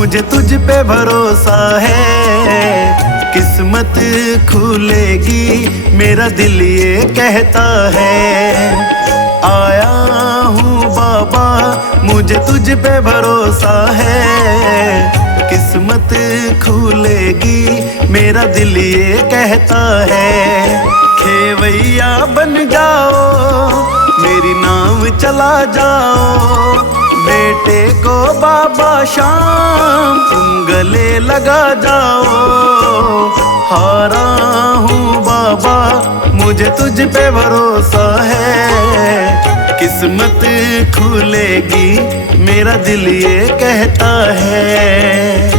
मुझे तुझ पे भरोसा है। किस्मत खुलेगी मेरा दिल ये कहता है। आया हूँ बाबा मुझे तुझ पे भरोसा है। किस्मत खुलेगी मेरा दिल ये कहता है। खेवैया बन जाओ मेरी नाव चला जाओ। बेटे को बाबा शाम तुम गले लगा जाओ। हारा हूँ बाबा मुझे तुझ पे भरोसा है। किस्मत खुलेगी मेरा दिल ये कहता है।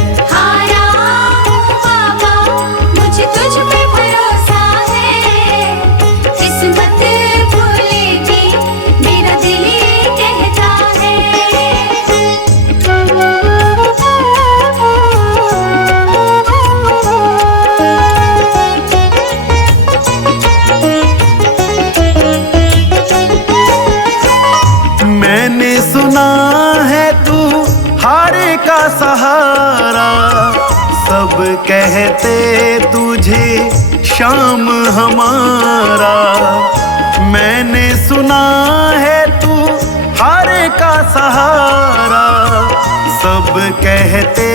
मैंने सुना है तू हारे का सहारा। सब कहते तुझे शाम हमारा। मैंने सुना है तू हारे का सहारा। सब कहते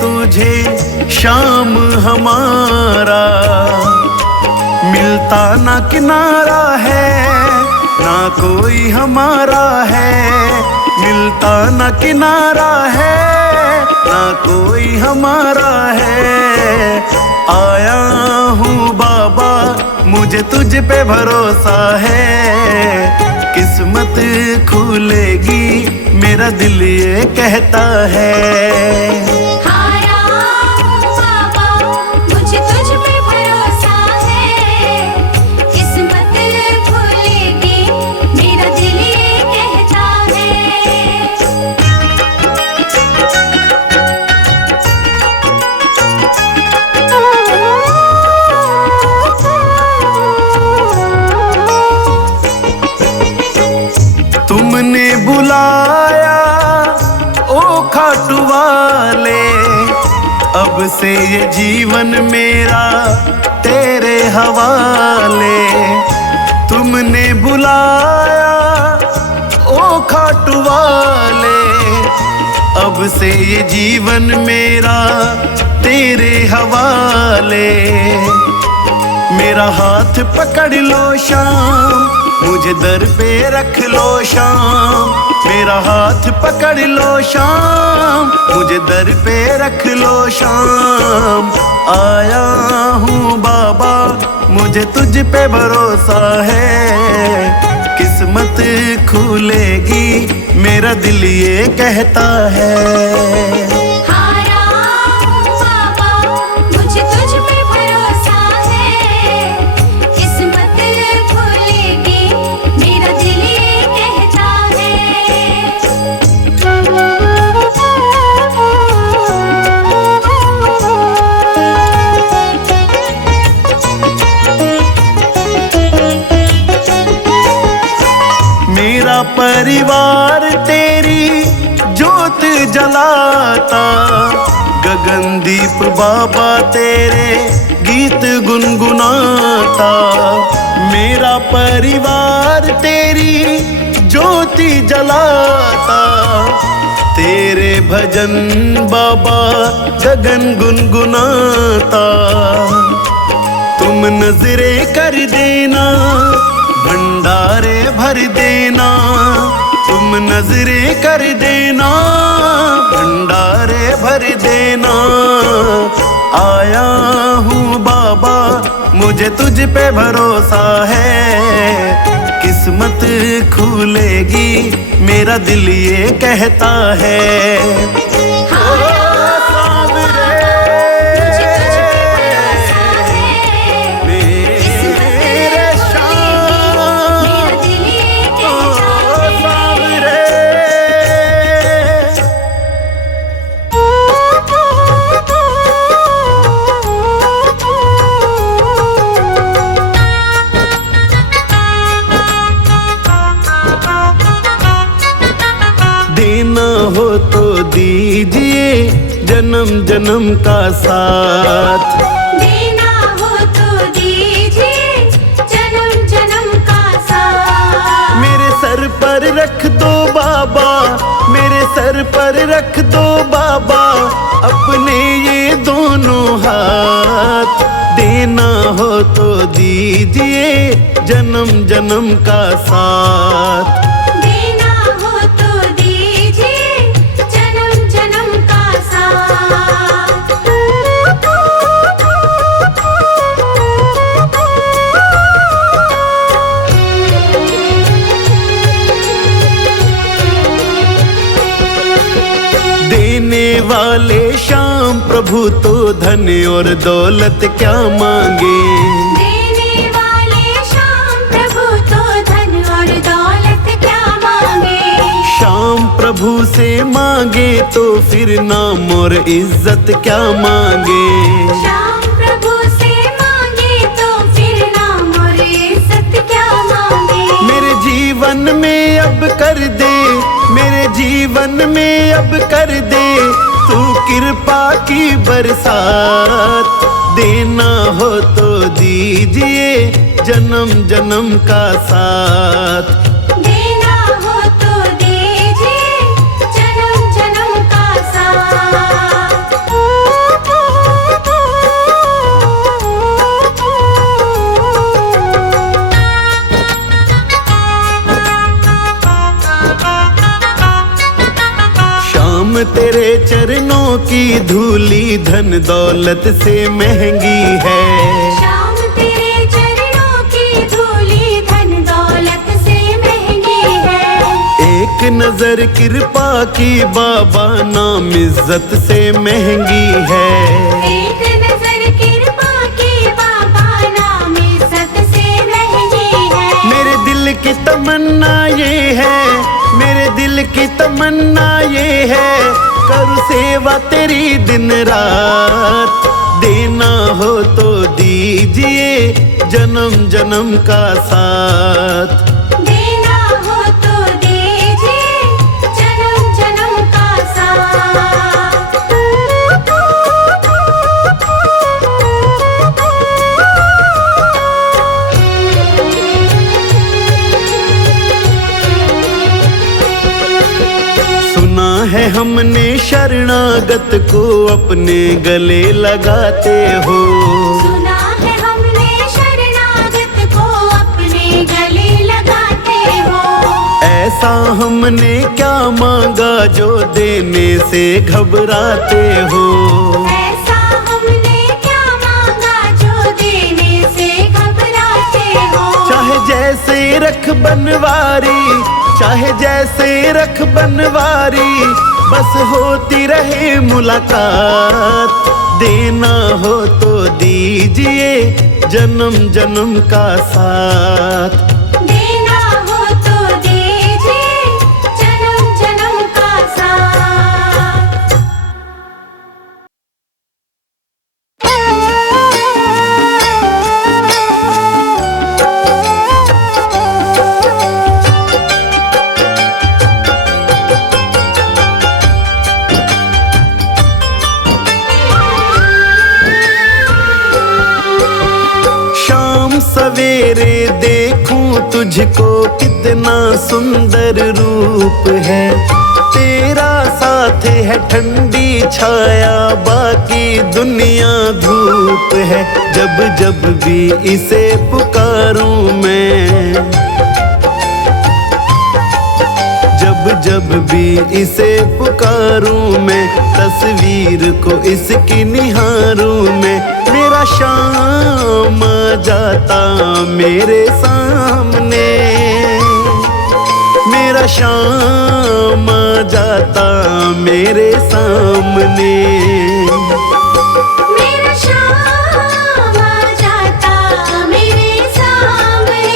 तुझे शाम हमारा। मिलता ना किनारा है ना कोई हमारा है। मिलता ना किनारा है ना कोई हमारा है। आया हूँ बाबा मुझे तुझ पे भरोसा है। किस्मत खुलेगी मेरा दिल ये कहता है। तुमने बुलाया ओ खाटू वाले। अब से ये जीवन मेरा तेरे हवाले। तुमने बुलाया ओ खाटू वाले। अब से ये जीवन मेरा तेरे हवाले। मेरा हाथ पकड़ लो शाम मुझे दर पे रख लो शाम। मेरा हाथ पकड़ लो शाम मुझे दर पे रख लो शाम। आया हूँ बाबा मुझे तुझ पे भरोसा है। किस्मत खुलेगी मेरा दिल ये कहता है। मेरा परिवार तेरी जोत जलाता। गगनदीप बाबा तेरे गीत गुनगुनाता। मेरा परिवार तेरी ज्योति जलाता। तेरे भजन बाबा गगन गुनगुनाता। तुम नजरे कर देना भंडारे भर देना। तुम नजरे कर देना भंडारे भर देना। आया हूँ बाबा मुझे तुझ पे भरोसा है। किस्मत खुलेगी मेरा दिल ये कहता है। देना हो तो दीजिए जन्म जन्म का साथ। देना हो तो दीजिए जन्म जन्म का साथ। मेरे सर पर रख दो बाबा, मेरे सर पर रख दो बाबा अपने ये दोनों हाथ। देना हो तो दीजिए जन्म जन्म का साथ। देना हो तो दीजिए जन्म जन्म का साथ। देने वाले श्याम प्रभु तो धन और दौलत क्या मांगे। देने वाले श्याम प्रभु तो धन और दौलत क्या मांगे। श्याम प्रभु से मांगे तो फिर नाम और इज्जत क्या मांगे। श्याम प्रभु से मांगे तो फिर नाम और इज्जत क्या मांगे। मेरे जीवन में अब कर दे, मेरे जीवन में अब कर दे तू कृपा की बरसात। देना हो तो दीजिए जन्म जन्म का साथ। देना हो तो दीजिए जन्म जन्म का साथ। श्याम तेरे चरणों की धूली धन दौलत से महंगी है। श्याम तेरे चरणों की धूली धन दौलत से महंगी है। एक नजर कृपा की बाबा नाम इज्जत से महंगी है। एक नजर कृपा की बाबा नाम इज्जत से महंगी है। मेरे दिल की तमन्ना ये है, मेरे दिल की तमन्ना ये है करूँ सेवा तेरी दिन रात। देना हो तो दीजिए जन्म जन्म का साथ। देना हो तो दीजिए जन्म जन्म का साथ। सुना है हमने शरणागत को अपने गले लगाते हो। सुना है हमने शरणागत को अपने गले लगाते हो। ऐसा हमने क्या मांगा जो देने से घबराते हो। ऐसा हमने क्या मांगा जो देने से घबराते हो। चाहे जैसे रख बनवारी, चाहे जैसे रख बनवारी बस होती रहे मुलाकात। देना हो तो दीजिए जन्म जन्म का साथ। देना हो तो दीजिए जन्म जन्म का साथ। सवेरे देखूं तुझको कितना सुंदर रूप है। तेरा साथ है ठंडी छाया बाकी दुनिया धूप है। जब जब भी इसे पुकारूं मैं, जब जब भी इसे पुकारूं मैं तस्वीर को इसकी निहारूं मैं। मेरा शाम आ जाता मेरे सामने, मेरा शाम आ जाता मेरे सामने। मेरा शाम आ जाता मेरे सामने।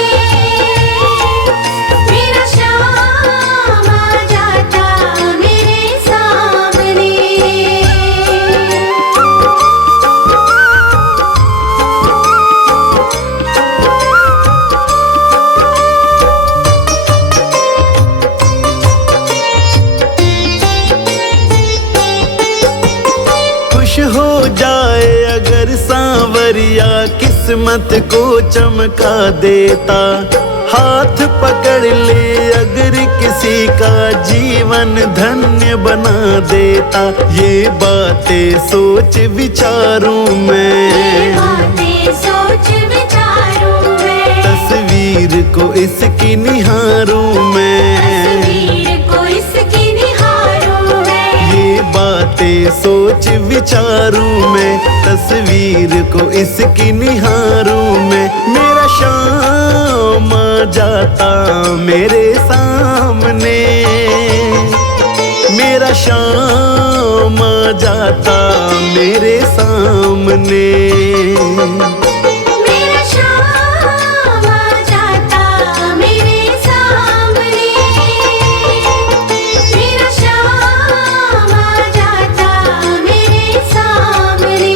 मेरा शाम आ जाता मेरे सामने। खुश हो जाए अगर सांवरिया किस्मत को चमका देता। हाथ पकड़ ले अगर किसी का जीवन धन्य बना देता। ये बातें सोच विचारूं मैं, बातें सोच विचारूं मैं, तस्वीर को इसकी निहारूं मैं, तस्वीर को इसकी निहारूं मैं। ये बातें सोच विचारूं मैं, तस्वीर को इसकी निहारूं मैं। मेरा शाम आ जाता मेरे सामने, मेरा शाम आ जाता मेरे सामने। मेरा शाम आ जाता मेरे सामने, मेरा शाम आ जाता मेरे सामने।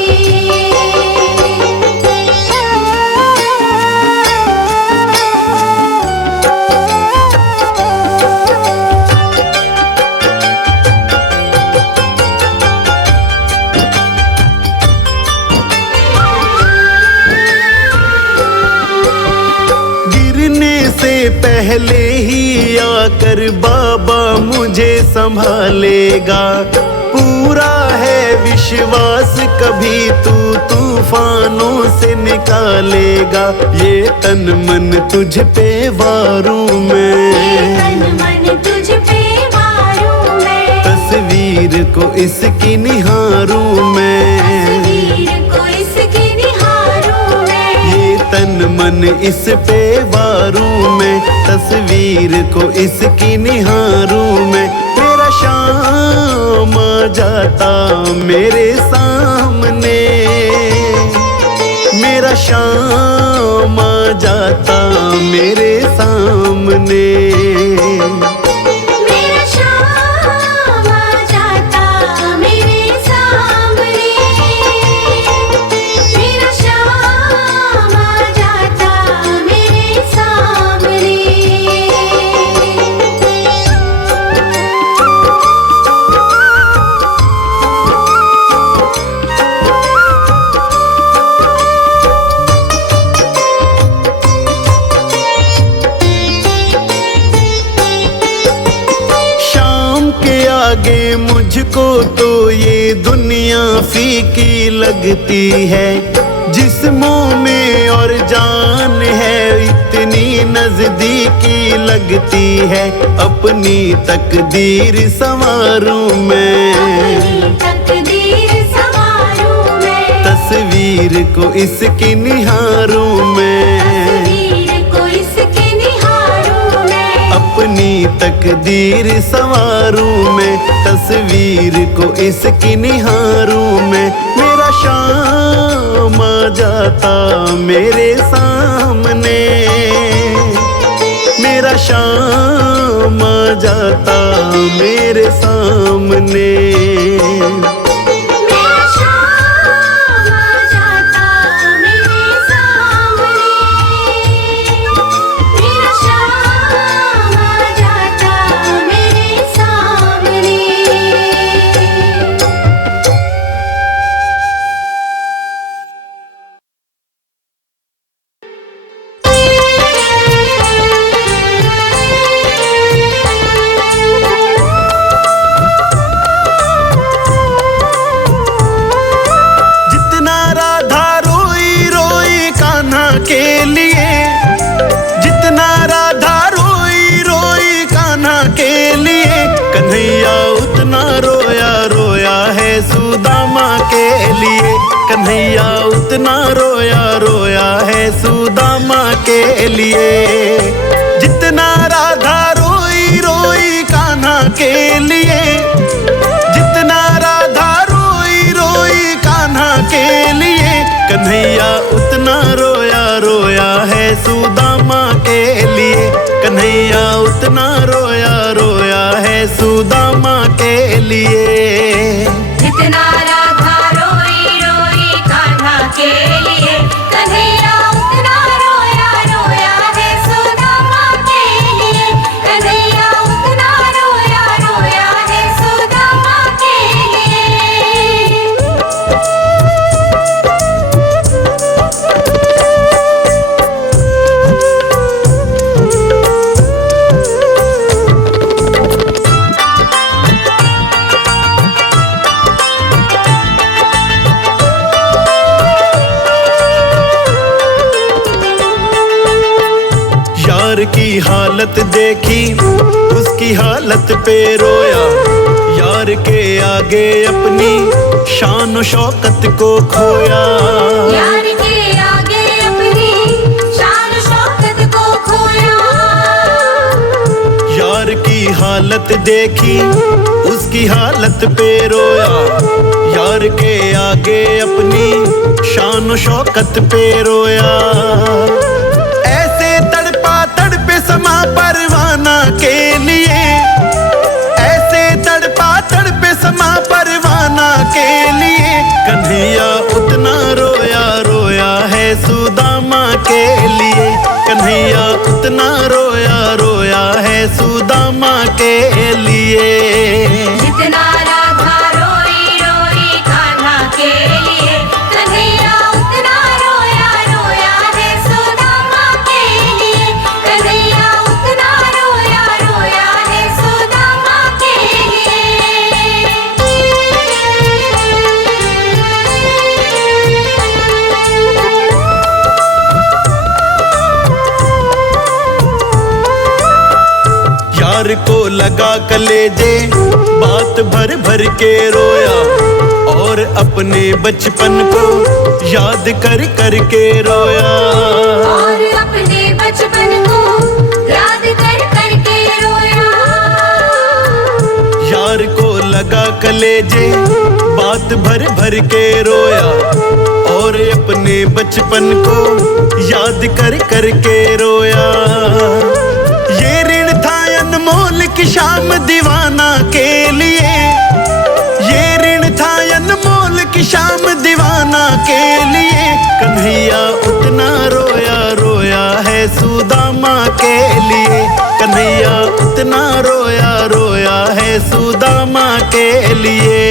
पहले ही आकर बाबा मुझे संभालेगा। पूरा है विश्वास कभी तू तूफानों से निकालेगा। ये तन मन तुझ पे वारूं मैं, तन मन तुझ पे वारूं मैं, तस्वीर को इसकी निहारूं मैं, तस्वीर को इसकी निहारूं मैं। ये तन मन इस पे वारूं मैं, तस्वीर को इसकी निहारूं मैं। मेरा शाम आ जाता मेरे सामने, मेरा शाम आ जाता मेरे सामने। मेरा शाम आ जाता मेरे सामने, मेरा शाम आ जाता मेरे सामने। आगे मुझको तो ये दुनिया फीकी लगती है। जिस्मों में और जान है इतनी नजदीकी लगती है। अपनी तकदीर संवारूं मैं, अपनी तकदीर संवारूं मैं, तस्वीर को इसकी निहारूं मैं, तस्वीर को इसकी निहारूं मैं। अपनी तकदीर संवारूं मैं, तस्वीर को इसकी निहारूं मैं। मेरा शाम आ जाता मेरे सामने, मेरा शाम आ जाता मेरे सामने। मेरा शाम आ जाता मेरे सामने, मेरा शाम आ जाता मेरे सामने। जितना राधा रोई रोई कान्हा के लिए, जितना राधा रोई रोई कान्हा के लिए, कन्हैया उतना रोया रोया है सुदामा के लिए। कन्हैया उतना रोया रोया है सुदामा के लिए। जितना राधा रोई रोई कान्हा के लिए, जितना राधा रोई रोई कान्हा के लिए, कन्हैया उतना रोया रोया है सुदामा के लिए। कन्हैया उतना रोया रोया है सुदामा के लिए। जितना राधा रोई रोई कान्हा के लिए, कन्हैया उतना रोया रोया है सुदामा के लिए। कन्हैया उतना रोया रोया है सुदामा के लिए। की हालत देखी उसकी हालत पे रोया, यार के आगे अपनी शान और शौकत को खोया। यार के आगे अपनी शान शौकत को खोया। यार की हालत देखी उसकी हालत पे रोया, यार के आगे अपनी शान शौकत पे रोया। ऐसे तड़पा तड़पे समा परवाना के लिए, ऐसे तड़पा तड़पे समा परवाना के लिए। कन्हैया उतना रोया रोया है सुदामा के लिए, कन्हैया उतना रोया रोया है सुदामा के लिए। जितना राधा रोई रोई कान्हा के लिए, कन्हैया उतना रोया रोया है सुदामा के लिए। कन्हैया उतना रोया रोया है सुदामा के यार को लगा कलेजे बात भर भर के रोया, और अपने बचपन को याद कर कर के रोया। और अपने बचपन को याद कर कर के रोया। यार को लगा कलेजे बात भर भर के रोया, और अपने बचपन को याद कर कर के रोया। ये ऋण था अनमोल की शाम दीवाना के लिए, ये ऋण था अनमोल की शाम दीवाना के लिए। कन्हैया उतना रोया रोया है सुदामा के लिए, कन्हैया उतना रोया रोया है सुदामा के लिए।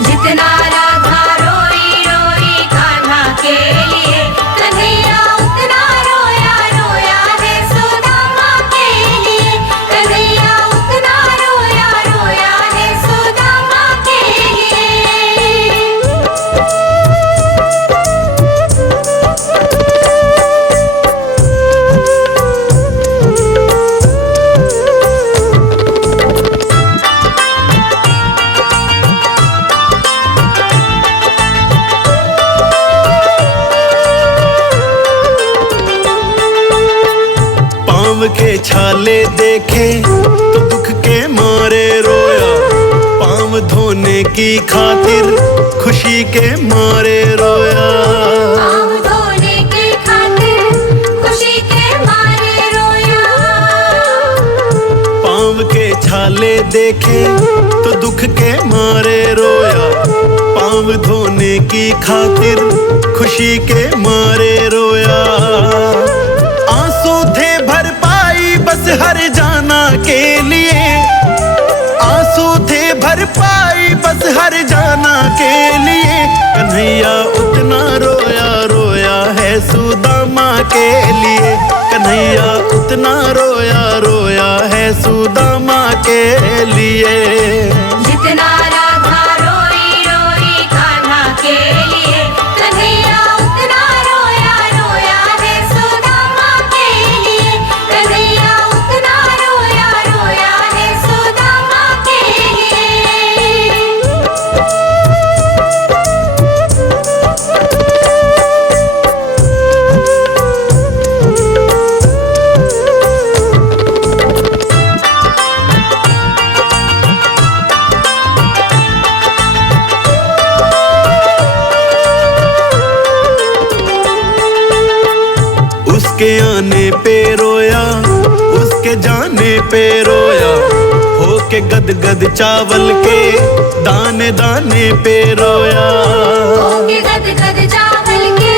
जितना राधा रोई रोई कान्हा के लिए, कन्हैया उतना रोया रोया है सुदामा के लिए। कन्हैया उतना रोया रोया है सुदामा के लिए। पाँव के छाले देखे तो दुख के मारे रोया, पाँव धोने की खातिर खुशी के मारे रोया। पाँव धोने के खातिर खुशी के मारे रोया। पाँव के छाले देखे तो दुख के मारे रोया, पाँव धोने की खातिर खुशी के मारे रोया। आंसू थे भरपाई बस हर जाना के लिए, आंसू थे भरपाई बस हर जाना के लिए। कन्हैया उतना रोया रोया है सुदामा के लिए, कन्हैया उतना रोया रोया है सुदामा के लिए। जितना राधा रोई रोई कान्हा के लिए, कन्हैया उतना रोया रोया है सुदामा के लिए। कन्हैया उतना रोया रोया है सुदामा के लिए। उसके आने पे रोया उसके जाने पे रोया, होके गद गद चावल के दाने दाने पे रोया। होके गद गद चावल के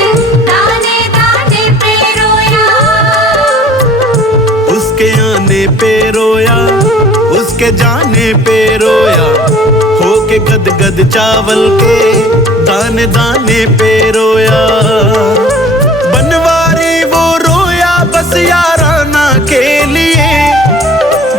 दाने दाने पे रोया। उसके आने पे रोया उसके जाने पे रोया, होके गद गद चावल के दाने दाने पे रोया। बनवारी वो रोया बस याराना के लिए,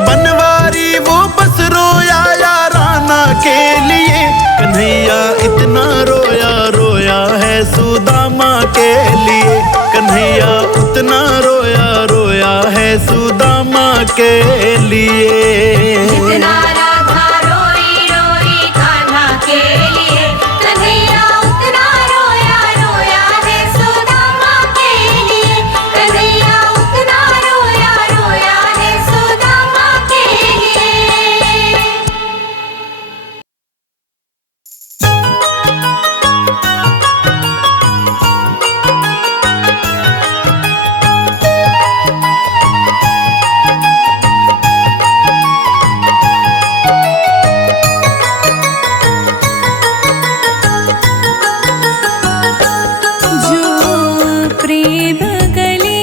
बनवारी वो बस रोया याराना के लिए। कन्हैया इतना रोया रोया है सुदामा के लिए, कन्हैया उतना रोया रोया रोया है सुदामा के लिए। जितना राधा रोई रोई कान्हा के लिए, कन्हैया उतना रोया रोया है सुदामा के लिए। कन्हैया उतना रोया रोया है सुदामा के लिए। प्रेम गली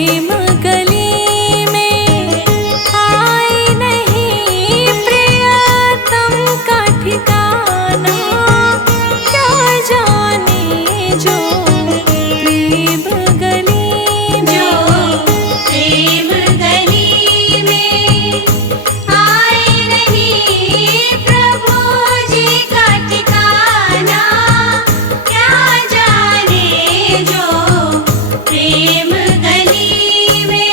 प्रेम गली में आए नहीं प्रियतम का ठिकाना, क्या जाने जो प्रेम गली में, प्रेम गली में आए नहीं प्रभु जी का ठिकाना, क्या जाने जो प्रेम गली में।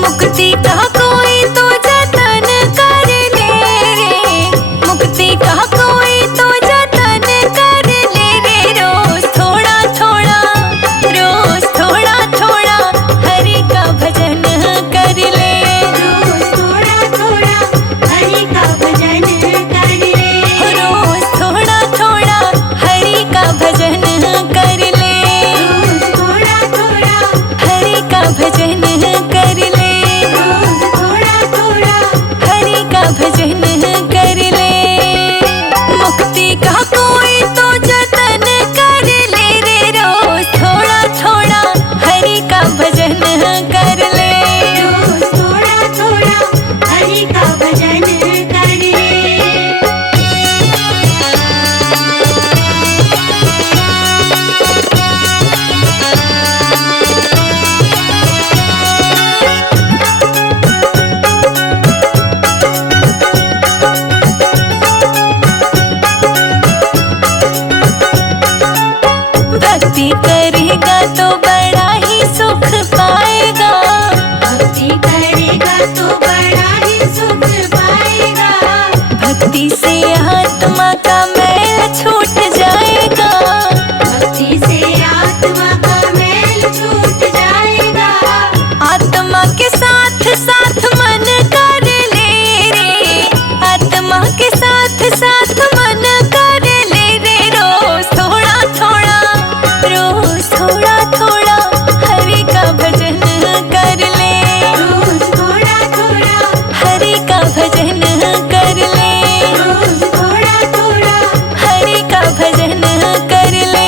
मुक्ति का कोई तो जतन कर ले रे, मुक्ति का कोई तो जतन कर ले रे, रोज थोड़ा थोड़ा, रोज थोड़ा थोड़ा हरि का भजन कर ले, रोज थोड़ा थोड़ा हरि का भजन कर ले, रोज थोड़ा थोड़ा हरि का भजन कर ले, रोज थोड़ा थोड़ा हरि का भजन कर ले, रोज थोड़ा थोड़ा हरि का भजन कर ले। मुक्ति का कोई तो जतन कर ले रे, रोज थोड़ा थोड़ा हरि का भजन कर ले, रोज थोड़ा थोड़ा हरि का भजन कर ले। भक्ति करेगा तो बड़ा ही सुख पाएगा, भक्ति करेगा तो बड़ा ही सुख पाएगा, भक्ति से आत्मा का मैल छूट जाएगा, भक्ति से आत्मा का मैल छूट जाएगा, आत्मा के साथ साथ मन कर ले रे, आत्मा के साथ साथ मन कर ले रे, रोज थोड़ा थोड़ा, रोज थोड़ा थोड़ा हरि का भजन कर ले, रोज थोड़ा थोड़ा हरि का भजन कर ले, रोज थोड़ा थोड़ा हरि का भजन कर ले।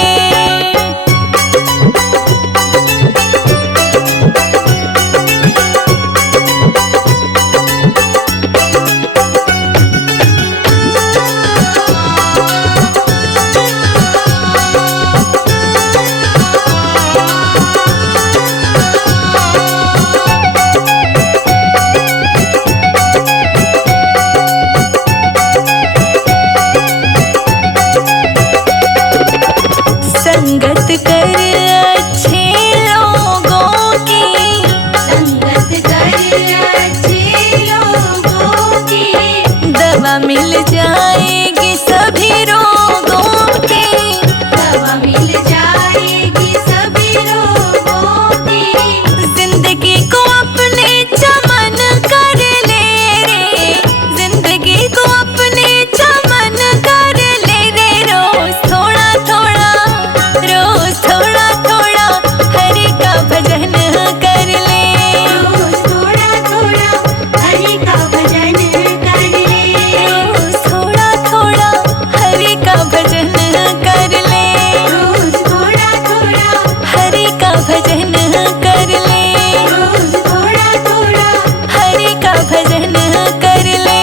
संगत कर अच्छे लोगों की, संगत कर अच्छे लोगों की, दवा मिल जाएगी सभी रोगों की, दवा मिल जाएगी सभी रोगों की, जिंदगी को अपने चमन कर ले रे, जिंदगी को अपने चमन कर ले रे, रोज थोड़ा थोड़ा, रोज थोड़ा थोड़ा हरि का भजन कर ले, रोज थोड़ा थोड़ा हरि का भजन कर ले, रोज थोड़ा थोड़ा हरि का भजन कर ले, रोज थोड़ा थोड़ा हरि का भजन कर ले, रोज थोड़ा थोड़ा हरि का भजन कर ले।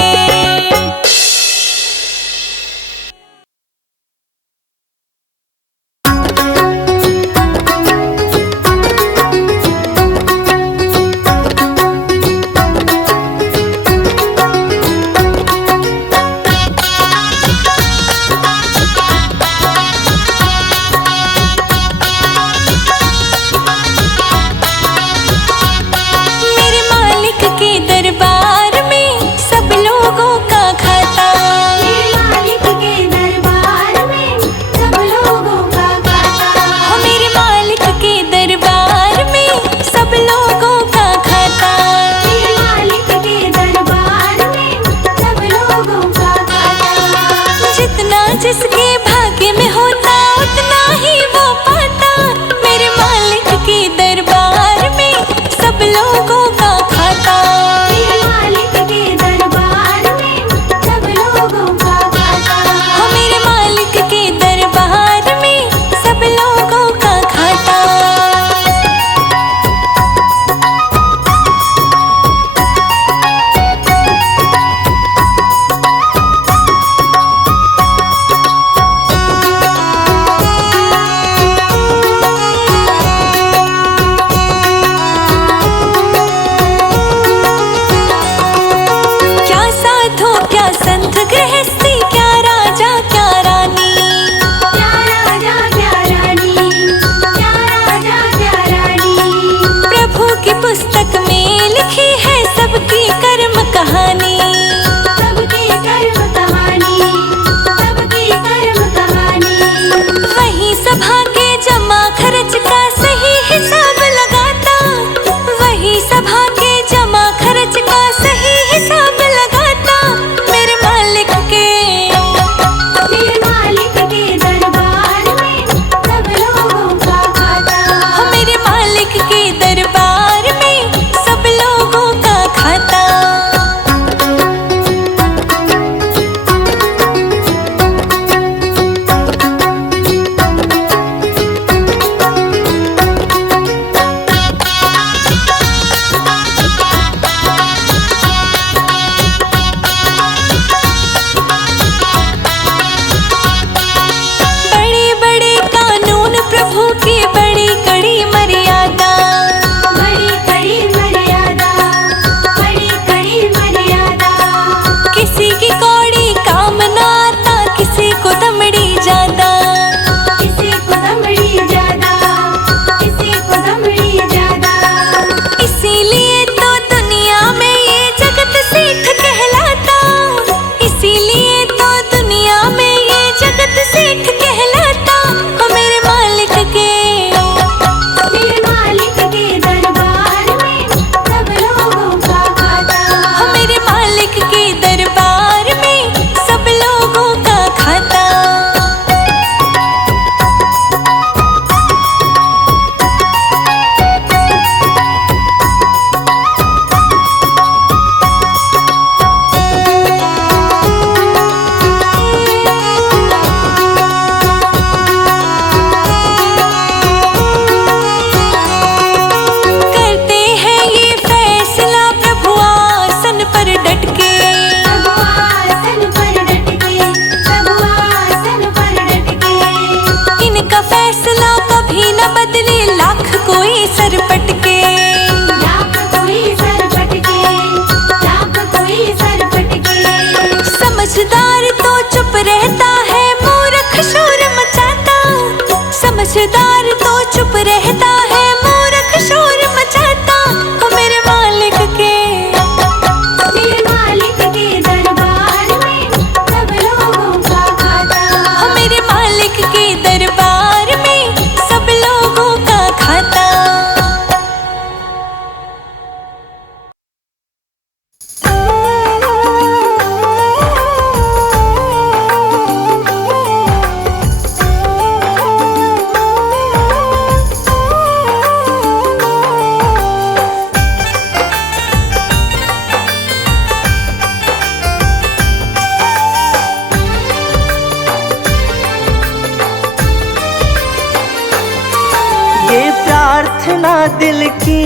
दिल की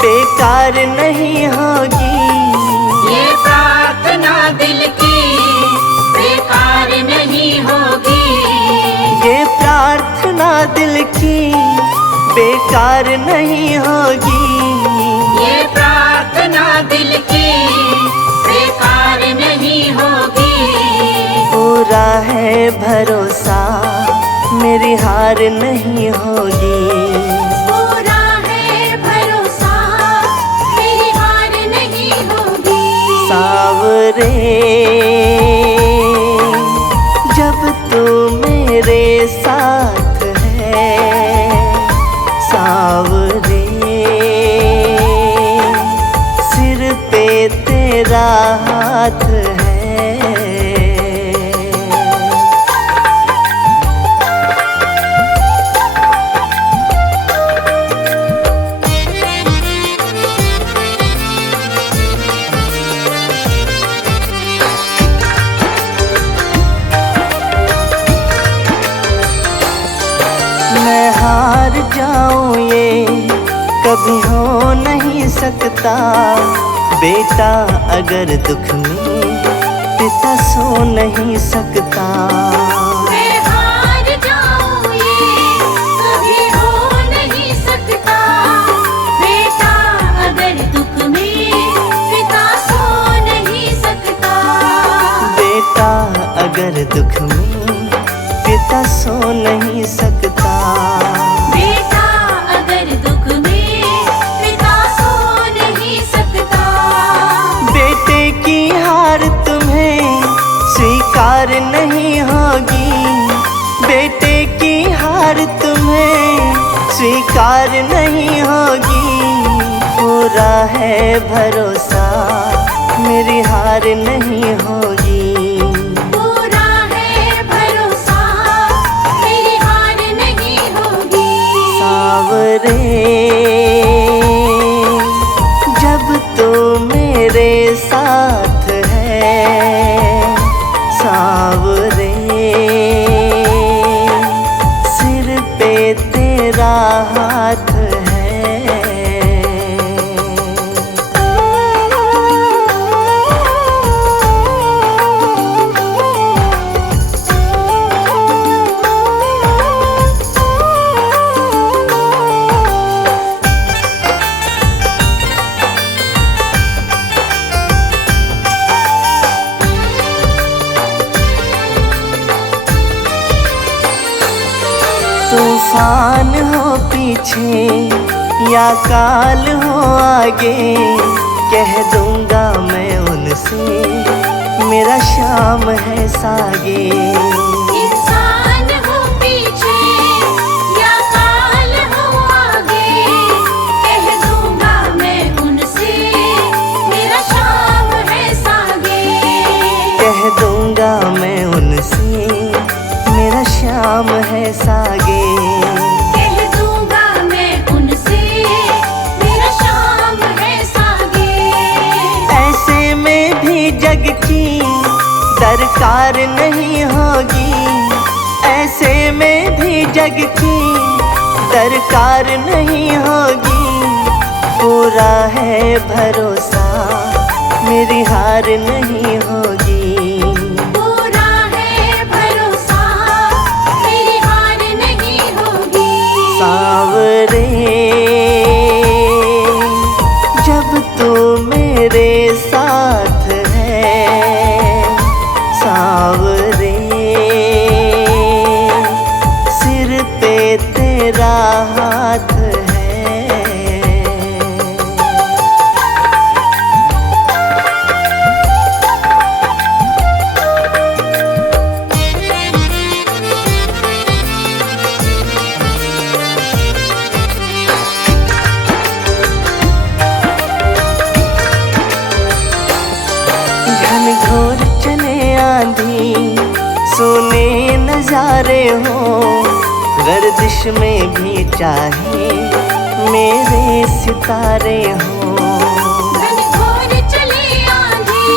बेकार नहीं होगी। ये प्रार्थना दिल की बेकार नहीं होगी। ये प्रार्थना दिल की बेकार नहीं होगी। ये प्रार्थना दिल की बेकार नहीं होगी। पूरा है भरोसा मेरी हार नहीं होगी। पूरा है भरोसा मेरी हार नहीं होगी। सावरे जब तू मेरे साथ है, सावरे सिर पे तेरा हाथ है। मैं हार जाऊं ये कभी हो नहीं सकता। बेटा अगर दुख में पिता सो नहीं सकता। मैं हार जाऊं ये कभी हो नहीं सकता। बेटा अगर दुख में पिता सो नहीं सकता। बेटा अगर दुख में पिता सो नहीं सकता। बेटा अगर दुख में पिता सो नहीं सकता। बेटे की हार तुम्हें स्वीकार नहीं होगी। बेटे की हार तुम्हें स्वीकार नहीं होगी। पूरा है भरोसा मेरी हार नहीं होगी। पूरा है भरोसा मेरी हार नहीं होगी। सावरे जब तू मेरे साथ है, सावरे सिर पे तेरा हाथ है। तूफान हो पीछे या काल हो आगे, कह दूंगा मैं उनसे मेरा शाम है सागे। इंसान हो पीछे या काल हो आगे, कह दूंगा मैं उनसे मेरा शाम है सागे। कह दूंगा मैं उनसे मेरा शाम है सागे। कह दूंगा मैं उनसे मेरा शाम है सागे। ऐसे में भी जग की दरकार नहीं होगी। ऐसे में भी जग की दरकार नहीं होगी। पूरा है भरोसा मेरी हार नहीं होगी। पूरा है भरोसा मेरी हार नहीं होगी। सावरे जब तू मेरे साथ है, सावरे सिर पे तेरा हाथ है। घनघोर चले आंधी सोने नजारे हो, गर्दिश में भी चाहे मेरे सितारे हो। घनघोर चले आंधी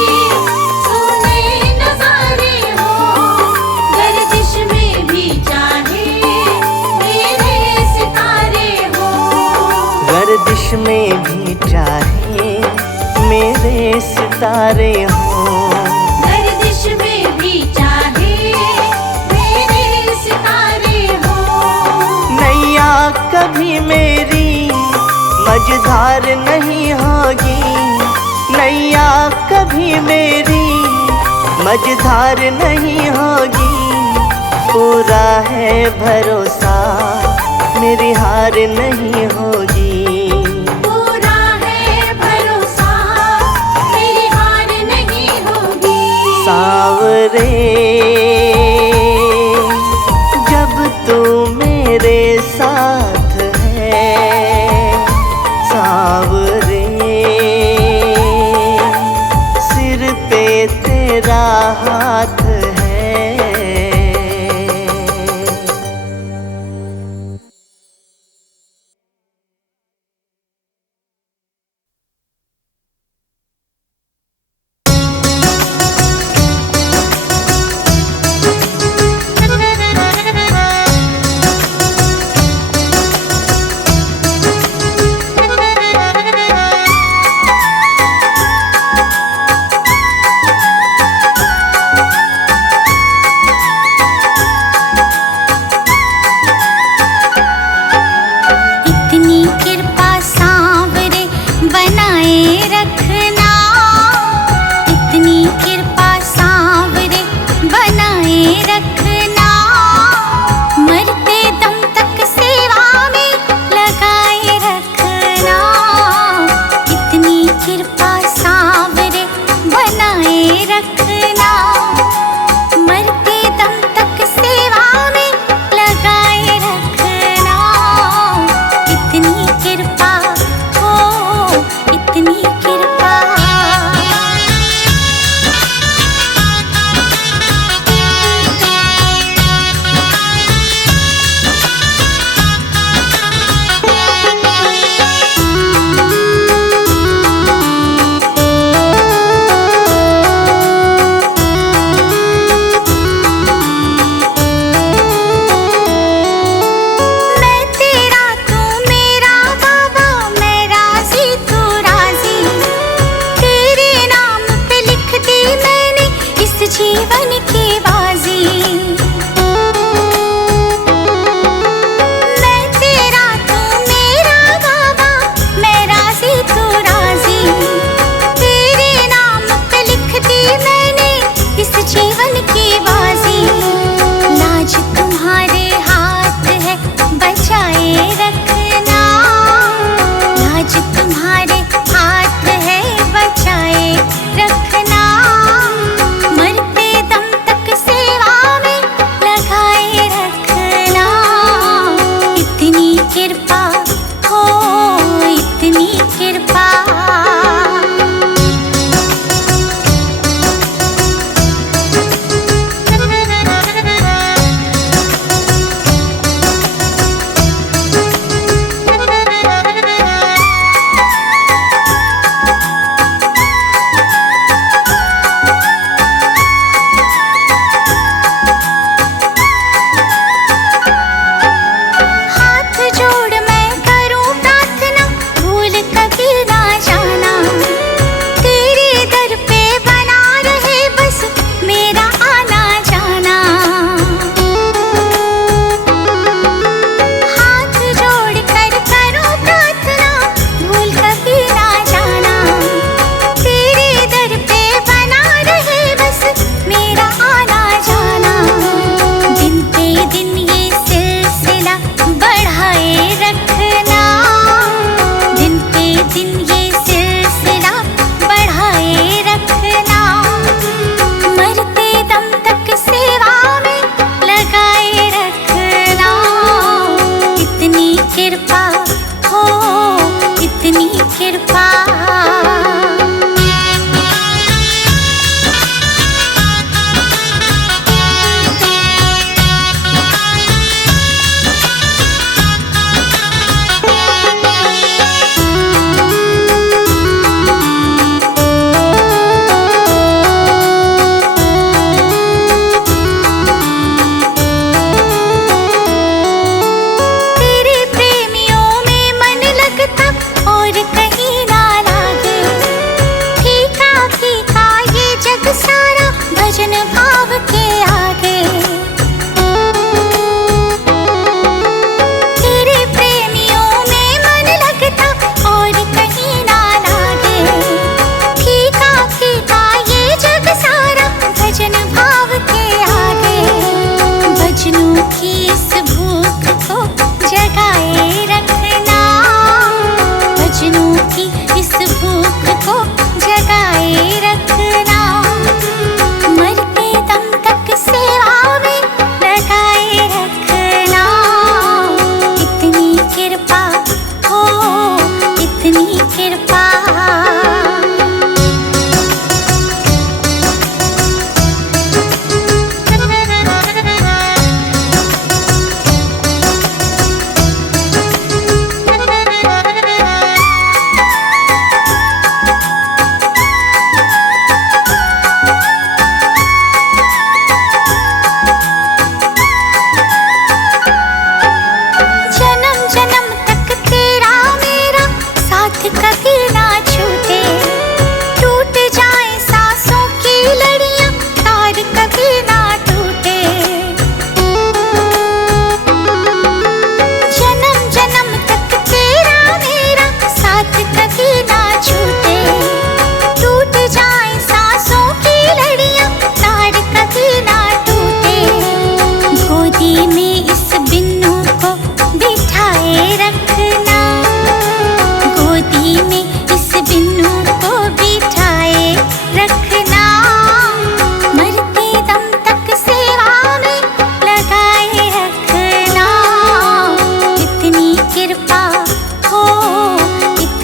सोने नजारे हो, गर्दिश में भी चाहे मेरे सितारे हो। गर्दिश में भी चाहे मेरे सितारे हों, गर्दिश में भी चाहे मेरे सितारे हो। नैया कभी मेरी मझधार नहीं होगी, नैया कभी मेरी मझधार नहीं होगी। पूरा है भरोसा मेरी हार नहीं होगी, पूरा है भरोसा मेरी हार नहीं होगी। सांवरे जब तू मेरे साथ है, सांवरे सिर पे तेरा हाथ है।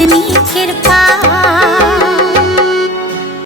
अपनी कृपा